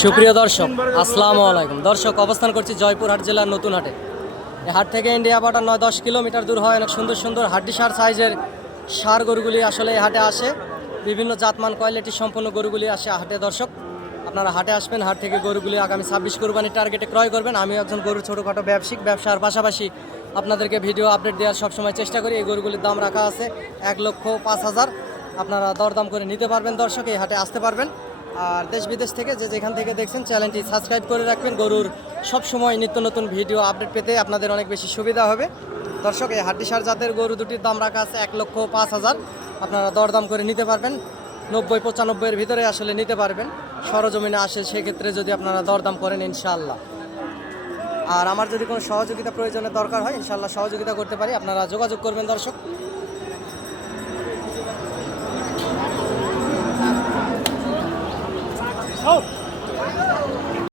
সুপ্রিয় দর্শক, আসসালামু আলাইকুম। দর্শক, অবস্থান করছি জয়পুরহাট জেলার নতুন হাটে। এই হাট থেকে ইন্ডিয়া বাটার 9-10 কিলোমিটার দূর হয়। অনেক সুন্দর সুন্দর হাড্ডি সার সাইজের সার গরুগুলি আসলে এই হাটে আসে। বিভিন্ন জাতমান কোয়ালিটি সম্পন্ন গরুগুলি আসে হাটে। দর্শক, আপনারা হাটে আসবেন, হাট থেকে গরুগুলি আগামী 26 কোরবানির টার্গেটে ক্রয় করবেন। আমি একজন গরুর ছোটোখাটো ব্যবসার পাশাপাশি আপনাদেরকে ভিডিও আপডেট দেওয়ার সবসময় চেষ্টা করি। এই গরুগুলির দাম রাখা আছে 1,05,000। আপনারা দরদাম করে নিতে পারবেন। দর্শক, এই হাটে আসতে পারবেন। আর দেশ বিদেশ থেকে যেখান থেকে দেখছেন, চ্যানেলটি সাবস্ক্রাইব করে রাখবেন। গরুর সবসময় নিত্য নতুন ভিডিও আপডেট পেতে আপনাদের অনেক বেশি সুবিধা হবে। দর্শক, এই হাড্ডিসার জাতের গরু দুটির দাম রাখা আছে 1,05,000। আপনারা দরদাম করে নিতে পারবেন। 90-95-এর ভিতরে আসলে নিতে পারবেন। সরজমিনে আসে, সেক্ষেত্রে যদি আপনারা দরদাম করেন ইনশাআল্লাহ। আর আমার যদি কোনো সহযোগিতা প্রয়োজনের দরকার হয়, ইনশাআল্লাহ সহযোগিতা করতে পারি। আপনারা যোগাযোগ করবেন। দর্শক,